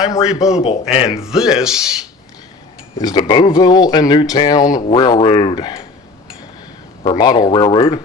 I'm Ray Boeville, and this is the Boeville and Newtown Railroad, or model railroad.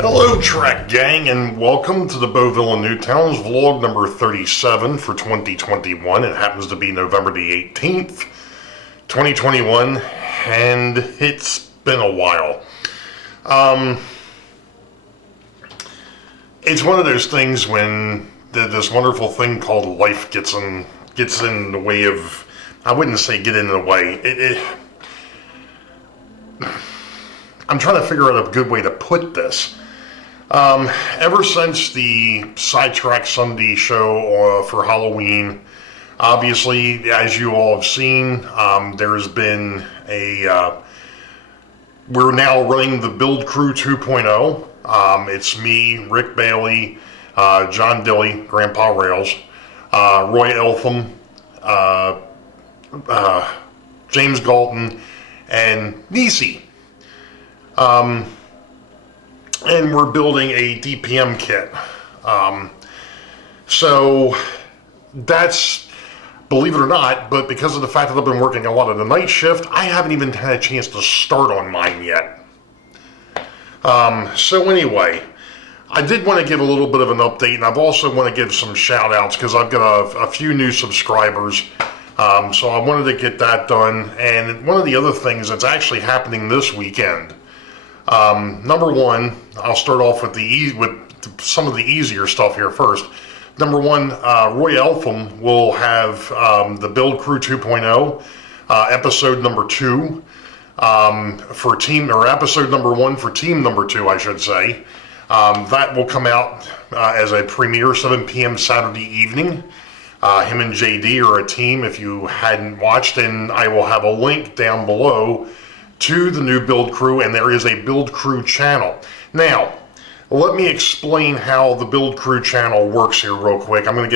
Hello Trek gang, and welcome to the Boeville and Newtown's vlog number 37 for 2021. It happens to be November the 18th, 2021, and it's been a while. It's one of those things when this wonderful thing called life gets in the way of, I wouldn't say get in the way. I'm trying to figure out a good way to put this. Ever since the Sidetrack Sunday show for Halloween, obviously, as you all have seen, there's been we're now running the Build Crew 2.0. It's me, Rick Bailey, John Dilly, Grandpa Rails, Roy Eltham, James Galton, and Nisi. And we're building a DPM kit. So that's, believe it or not, but because of the fact that I've been working a lot of the night shift, I haven't even had a chance to start on mine yet. So anyway, I did want to give a little bit of an update, and I've also want to give some shout outs because I've got a few new subscribers. So I wanted to get that done. And one of the other things that's actually happening this weekend, number one, I'll start off with some of the easier stuff here first. Number one, Roy Eltham will have the Build Crew 2.0, episode number 2 for team, or episode number 1 for team number 2, I should say. That will come out as a premiere 7 p.m. Saturday evening. Him and JD are a team if you hadn't watched, and I will have a link down below to the new Build Crew, and there is a Build Crew channel. Now, let me explain how the Build Crew channel works here real quick. I'm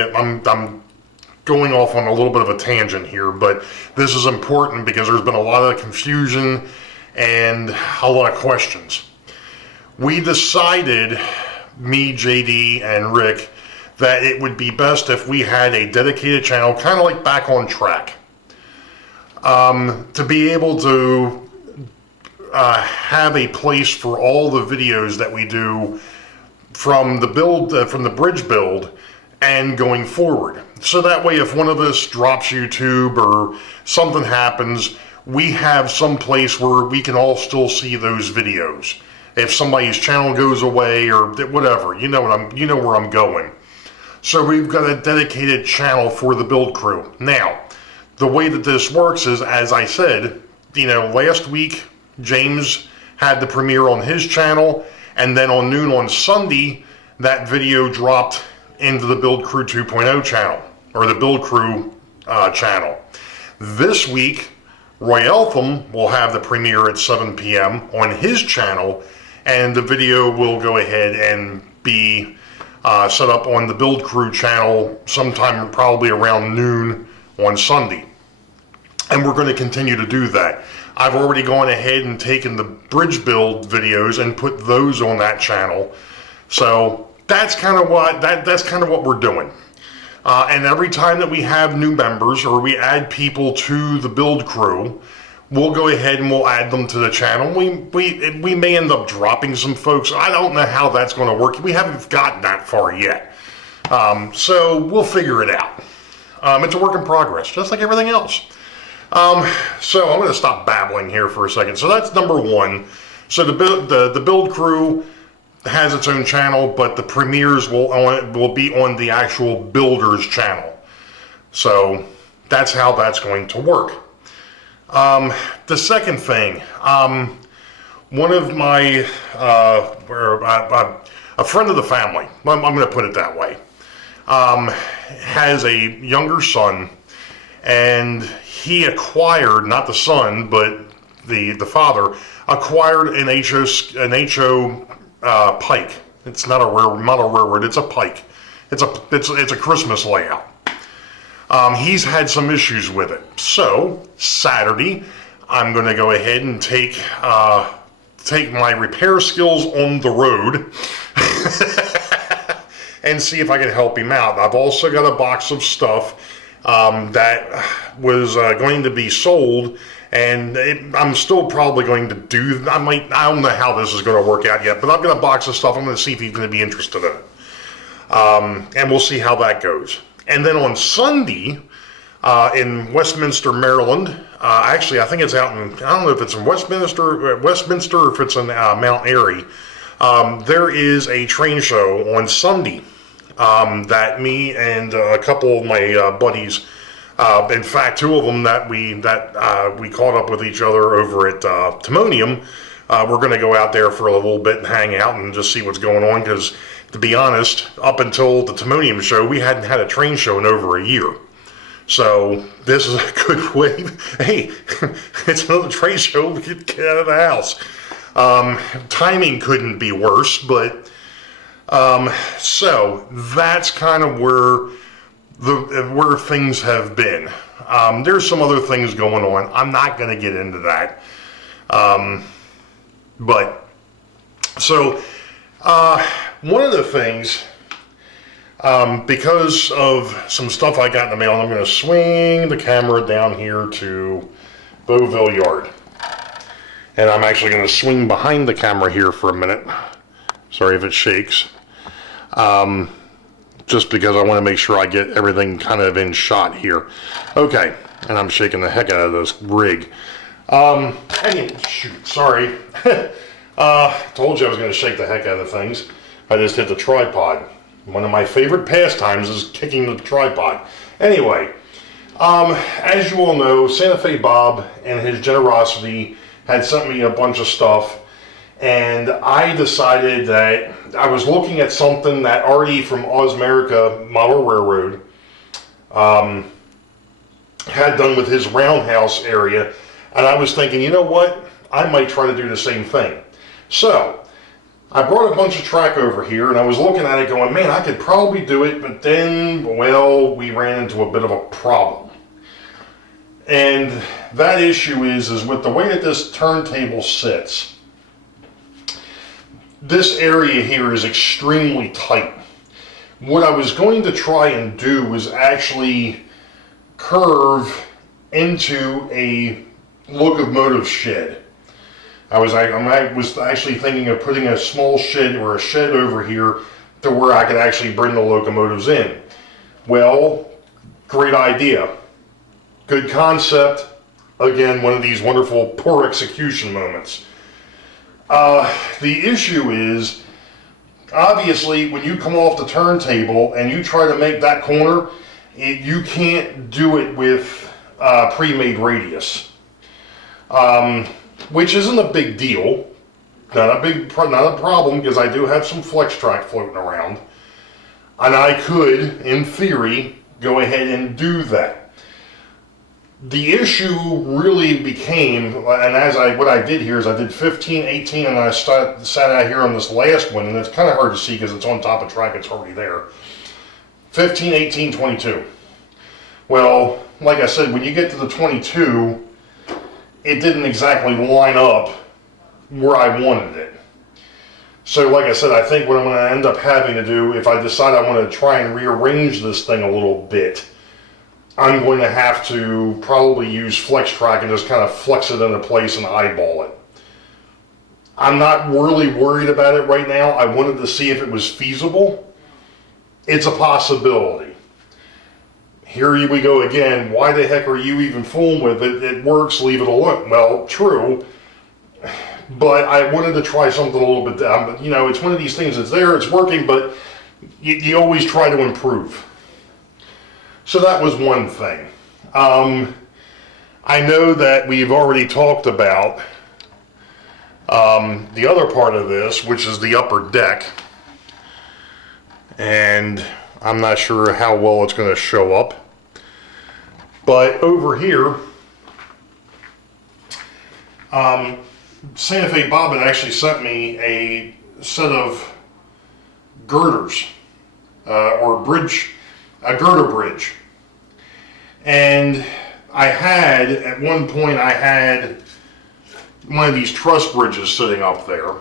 going off on a little bit of a tangent here, but this is important because there's been a lot of confusion and a lot of questions. We decided, me, JD, and Rick, that it would be best if we had a dedicated channel, kind of like Back on Track, to be able to have a place for all the videos that we do from the build, from the bridge build, and going forward. So that way, if one of us drops YouTube or something happens, we have some place where we can all still see those videos. If somebody's channel goes away or whatever, you know where I'm going. So we've got a dedicated channel for the Build Crew. Now, the way that this works is, as I said, last week, James had the premiere on his channel, and then on noon on Sunday, that video dropped into the Build Crew 2.0 channel, or the Build Crew channel. This week, Roy Eltham will have the premiere at 7 p.m. on his channel, and the video will go ahead and be set up on the Build Crew channel sometime probably around noon on Sunday. And we're going to continue to do that. I've already gone ahead and taken the bridge build videos and put those on that channel. So that's kind of what we're doing. And every time that we have new members or we add people to the Build Crew, we'll go ahead and we'll add them to the channel. We may end up dropping some folks. I don't know how that's going to work. We haven't gotten that far yet. So we'll figure it out. It's a work in progress, just like everything else. So I'm going to stop babbling here for a second. So that's number one. So the Build Crew has its own channel, but the premieres will be on the actual Builders channel. So that's how that's going to work. The second thing, one of my, a friend of the family, I'm going to put it that way, has a younger son, and he acquired, not the son, but the father, acquired an HO pike. It's not a railroad, it's a pike. It's a Christmas layout. He's had some issues with it. So Saturday, I'm going to go ahead and take my repair skills on the road and see if I can help him out. I've also got a box of stuff that was going to be sold, and I'm still probably going to do. I don't know how this is going to work out yet, but I've got a box of stuff. I'm going to see if he's going to be interested in it, and we'll see how that goes. And then on Sunday, in Westminster, Maryland. Actually, I think it's out in, I don't know if it's in Westminster, or if it's in Mount Airy. There is a train show on Sunday that me and a couple of my buddies, in fact, two of them that we caught up with each other over at Timonium, we're going to go out there for a little bit and hang out and just see what's going on, because to be honest, up until the Timonium show, we hadn't had a train show in over a year. So this is a good way. Hey, it's another trade show. Get out of the house. Timing couldn't be worse, but so that's kind of where things have been. There's some other things going on. I'm not going to get into that. But so one of the things. Because of some stuff I got in the mail, I'm going to swing the camera down here to Boeville Yard. And I'm actually going to swing behind the camera here for a minute. Sorry if it shakes. Just because I want to make sure I get everything kind of in shot here. Okay, and I'm shaking the heck out of this rig. Shoot, sorry. Told you I was going to shake the heck out of things. I just hit the tripod. One of my favorite pastimes is kicking the tripod. Anyway, as you all know, Santa Fe Bob and his generosity had sent me a bunch of stuff, and I decided that I was looking at something that Artie from Osmerica Model Railroad had done with his roundhouse area, and I was thinking, you know what, I might try to do the same thing. So I brought a bunch of track over here, and I was looking at it going, man, I could probably do it, but then, well, we ran into a bit of a problem. And that issue is with the way that this turntable sits, this area here is extremely tight. What I was going to try and do was actually curve into a locomotive shed. I was actually thinking of putting a small shed or a shed over here to where I could actually bring the locomotives in. Well, great idea. Good concept. Again, one of these wonderful poor execution moments. The issue is, obviously, when you come off the turntable and you try to make that corner, you can't do it with pre-made radius. Which isn't a big deal, not a problem, because I do have some flex track floating around, and I could, in theory, go ahead and do that. The issue really became, and what I did here is I did 15, 18, and I sat out here on this last one, and it's kind of hard to see because it's on top of track, it's already there. 15, 18, 22. Well, like I said, when you get to the 22, it didn't exactly line up where I wanted it. So like I said, I think what I'm going to end up having to do, if I decide I want to try and rearrange this thing a little bit, I'm going to have to probably use flex track and just kind of flex it into place and eyeball it. I'm not really worried about it right now. I wanted to see if it was feasible. It's a possibility. Here we go again. Why the heck are you even fooling with it? It works, leave it alone. Well, true. But I wanted to try something a little bit, you know, it's one of these things that's there, it's working, but you always try to improve. So that was one thing. I know that we've already talked about the other part of this, which is the upper deck. And I'm not sure how well it's going to show up. But over here, Santa Fe Bob had actually sent me a set of girders, or a girder bridge. And at one point I had one of these truss bridges sitting up there,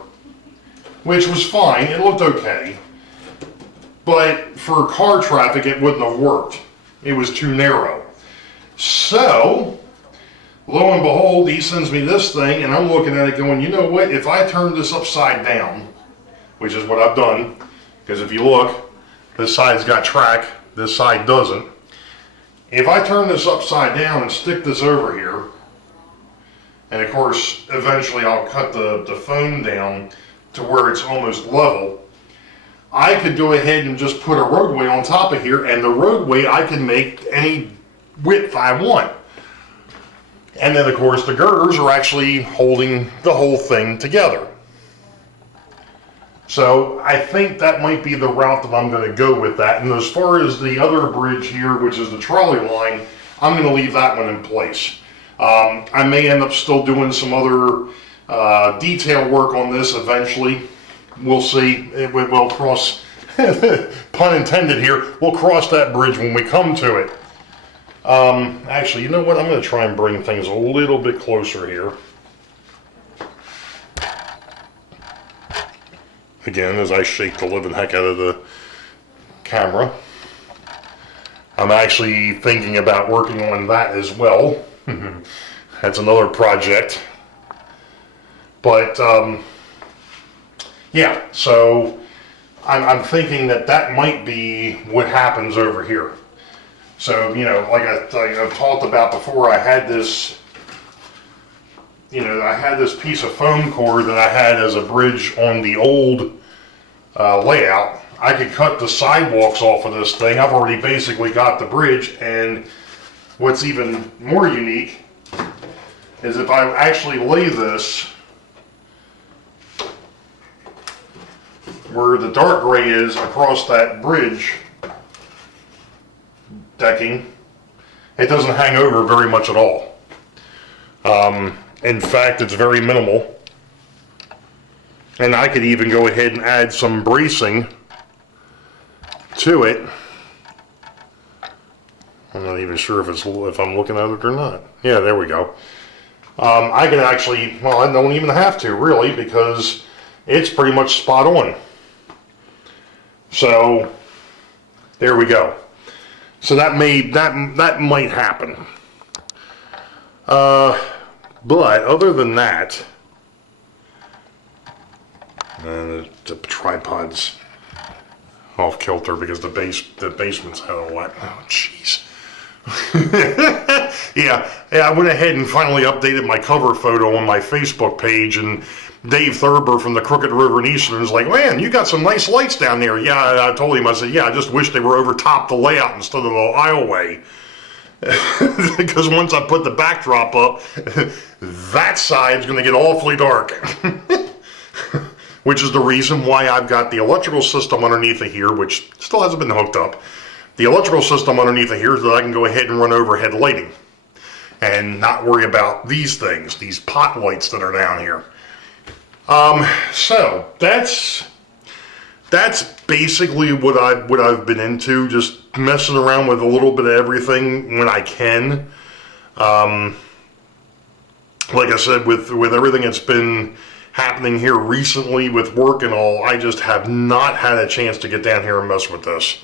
which was fine, it looked okay. But for car traffic, it wouldn't have worked. It was too narrow. So, lo and behold, he sends me this thing, and I'm looking at it going, you know what, if I turn this upside down, which is what I've done, because if you look, this side's got track, this side doesn't. If I turn this upside down and stick this over here, and of course, eventually I'll cut the foam down to where it's almost level, I could go ahead and just put a roadway on top of here, and the roadway I can make any width I want. And then of course the girders are actually holding the whole thing together. So I think that might be the route that I'm going to go with that. And as far as the other bridge here, which is the trolley line, I'm going to leave that one in place. I may end up still doing some other detail work on this eventually. We'll see. We'll cross, pun intended here, we'll cross that bridge when we come to it. Actually, you know what? I'm going to try and bring things a little bit closer here. Again, as I shake the living heck out of the camera. I'm actually thinking about working on that as well. That's another project. But, yeah, so I'm thinking that might be what happens over here. So, you know, like I've talked about before, I had this, you know, I had this piece of foam core that I had as a bridge on the old layout. I could cut the sidewalks off of this thing. I've already basically got the bridge, and what's even more unique is if I actually lay this where the dark gray is across that bridge decking, it doesn't hang over very much at all. In fact, it's very minimal. And I could even go ahead and add some bracing to it. I'm not even sure if I'm looking at it or not. Yeah, there we go. I could actually, well, I don't even have to really, because it's pretty much spot on. So there we go. So that might happen. But other than that, the tripod's off kilter because the basement's had a lot. Oh, jeez. yeah, I went ahead and finally updated my cover photo on my Facebook page, and Dave Thurber from the Crooked River and Eastern is like, man, you got some nice lights down there. Yeah, I told him, I said, yeah, I just wish they were over top the layout instead of the aisleway. Because once I put the backdrop up, that side's going to get awfully dark. Which is the reason why I've got the electrical system underneath of here, which still hasn't been hooked up. The electrical system underneath of here is that I can go ahead and run overhead lighting and not worry about these things, these pot lights that are down here. So that's basically what I've been into, just messing around with a little bit of everything when I can. Like I said, with everything that's been happening here recently with work and all, I just have not had a chance to get down here and mess with this.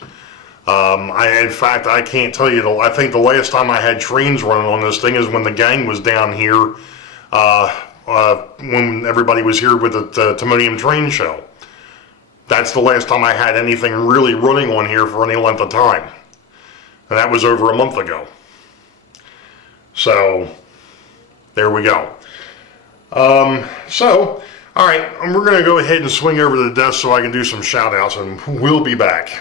In fact, I can't tell you, I think the last time I had trains running on this thing is when the gang was down here, when everybody was here with the Timonium train show. That's the last time I had anything really running on here for any length of time. And that was over a month ago. So, there we go. All right, we're going to go ahead and swing over to the desk so I can do some shout outs, and we'll be back.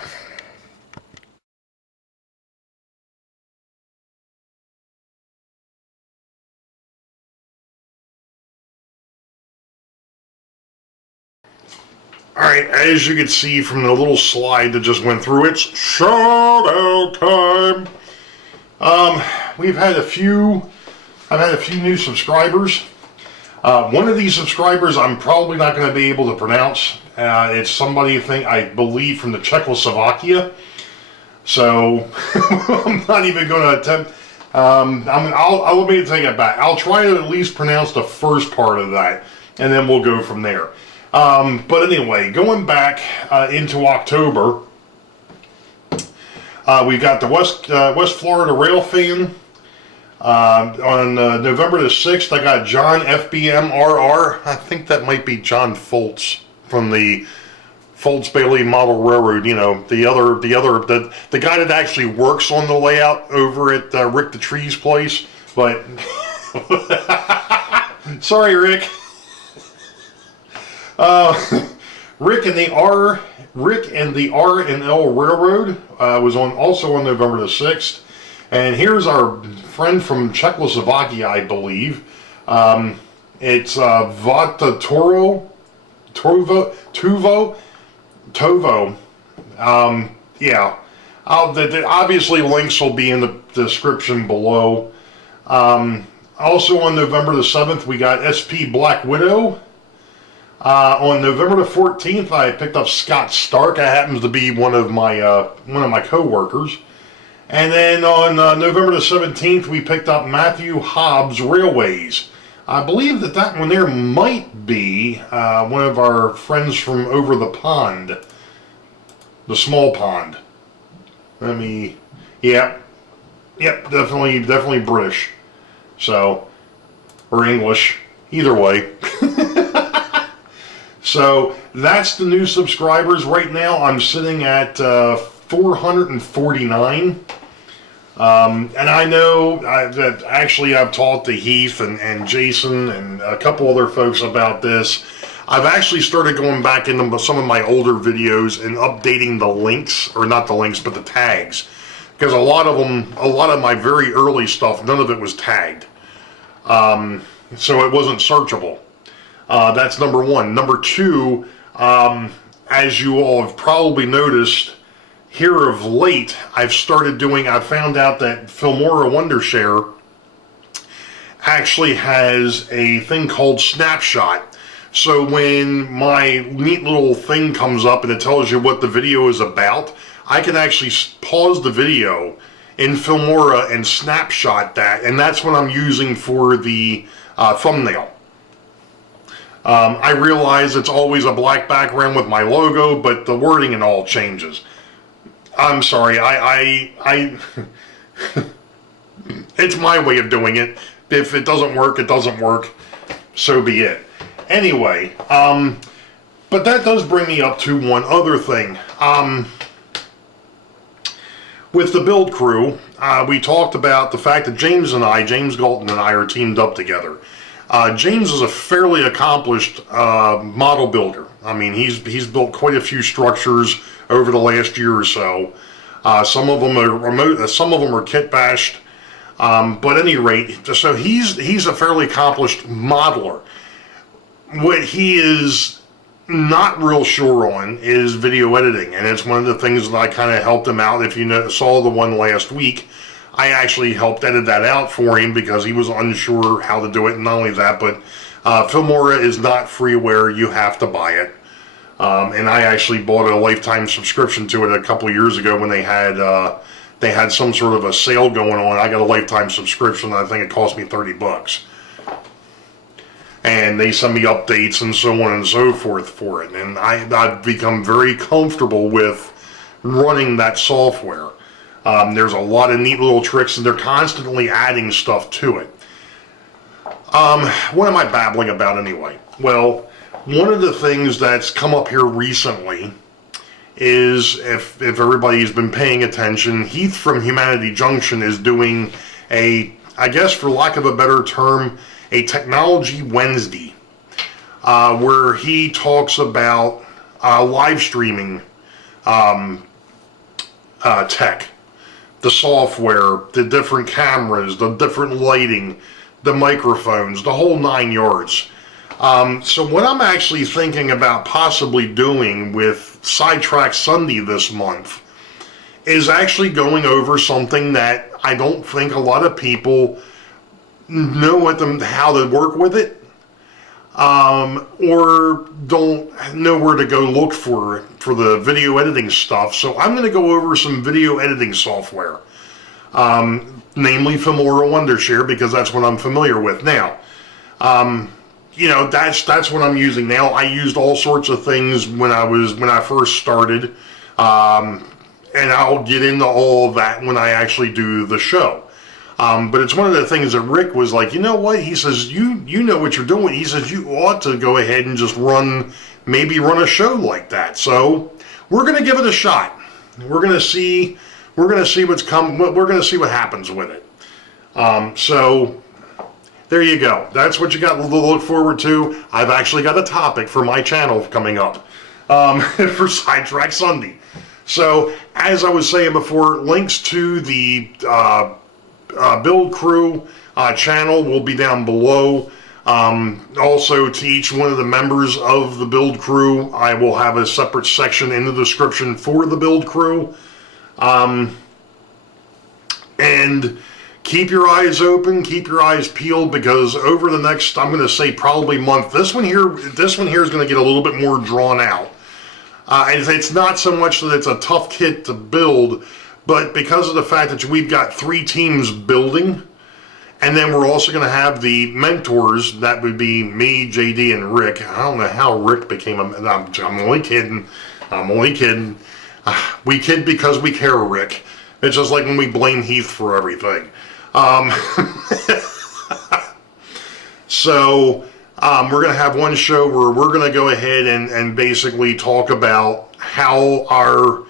Alright, as you can see from the little slide that just went through, it's shout out time. I've had a few new subscribers. One of these subscribers I'm probably not going to be able to pronounce. It's somebody, I believe, from the Czechoslovakia. So I'm not even going to attempt. Let me take it back. I'll try to at least pronounce the first part of that, and then we'll go from there. But anyway, going back into October, we got the West Florida Rail Fan. On November the 6th, I got John FBMRR. I think that might be John Foltz from the Foltz Bailey Model Railroad. You know, the guy that actually works on the layout over at Rick the Tree's place. But sorry, Rick. Rick and the R and L Railroad was also on November the 6th. And here's our friend from Czechoslovakia, I believe. It's Vata Tovo. Yeah. Obviously, links will be in the description below. Also on November the 7th, we got SP Black Widow. On November the 14th, I picked up Scott Stark. That happens to be one of my co-workers. And then on November the 17th, we picked up Matthew Hobbs Railways. I believe that one there might be one of our friends from over the pond. The small pond. Yep, definitely British. So, or English. Either way. So, that's the new subscribers. Right now, I'm sitting at 449. And I know that actually I've talked to Heath and Jason and a couple other folks about this. I've actually started going back into some of my older videos and updating the links, or not the links, but the tags. Because a lot of my very early stuff, none of it was tagged. So it wasn't searchable. That's number one. Number two, as you all have probably noticed, here of late, I found out that Filmora Wondershare actually has a thing called Snapshot. So when my neat little thing comes up and it tells you what the video is about, I can actually pause the video in Filmora and snapshot that, and that's what I'm using for the thumbnail. I realize it's always a black background with my logo, but the wording and all changes. I'm sorry, it's my way of doing it. If it doesn't work, it doesn't work. So be it. Anyway, but that does bring me up to one other thing. With the build crew, we talked about the fact that James Galton and I are teamed up together. James is a fairly accomplished model builder. I mean, he's built quite a few structures over the last year or so. Some of them are remote, some of them are kit bashed. But at any rate, so he's a fairly accomplished modeler. What he is not real sure on is video editing, and it's one of the things that I kind of helped him out. If you saw the one last week, I actually helped edit that out for him because he was unsure how to do it. And not only that, but Filmora is not freeware. You have to buy it. And I actually bought a lifetime subscription to it a couple of years ago when they had some sort of a sale going on. I got a lifetime subscription. I think it cost me $30. And they send me updates and so on and so forth for it. And I've become very comfortable with running that software. There's a lot of neat little tricks, and they're constantly adding stuff to it. What am I babbling about anyway? Well, one of the things that's come up here recently is, if everybody's been paying attention, Heath from Humanity Junction is doing I guess for lack of a better term, a Technology Wednesday, where he talks about live streaming tech, the software, the different cameras, the different lighting, the microphones, the whole 9 yards. So what I'm actually thinking about possibly doing with Sidetrack Sunday this month is actually going over something that I don't think a lot of people know how to work with it, or don't know where to go look for the video editing stuff. So I'm going to go over some video editing software. namely Femoral Wondershare, because that's what I'm familiar with now. You know, that's what I'm using now. I used all sorts of things when I first started, and I'll get into all of that when I actually do the show. But it's one of the things that Rick was like, you know what? He says, you know what you're doing. He says, you ought to go ahead and just maybe run a show like that. So we're going to give it a shot. We're going to see what's coming. We're going to see what happens with it. So there you go. That's what you got to look forward to. I've actually got a topic for my channel coming up for Sidetrack Sunday. So as I was saying before, links to the Build Crew channel will be down below. Also, to each one of the members of the Build Crew, I will have a separate section in the description for the Build Crew. And keep your eyes open, keep your eyes peeled, because over the next, I'm going to say probably month, this one here is going to get a little bit more drawn out. And it's not so much that it's a tough kit to build, but because of the fact that we've got 3 teams building, and then we're also going to have the mentors, that would be me, JD, and Rick. I don't know how Rick became I'm only kidding. I'm only kidding. We kid because we care, Rick. It's just like when we blame Heath for everything. So we're going to have one show where we're going to go ahead and basically talk about how our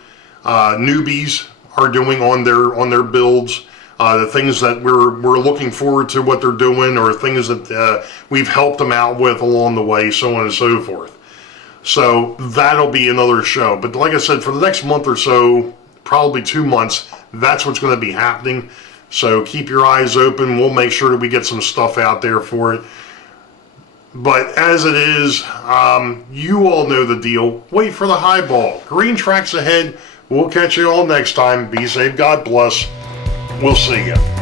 newbies are doing on their builds, the things that we're looking forward to what they're doing, or things that we've helped them out with along the way, so on and so forth. So that'll be another show. But like I said, for the next month or so, probably 2 months, that's what's going to be happening. So keep your eyes open. We'll make sure that we get some stuff out there for it. But as it is, you all know the deal. Wait for the highball. Green tracks ahead. We'll catch you all next time. Be safe. God bless. We'll see you.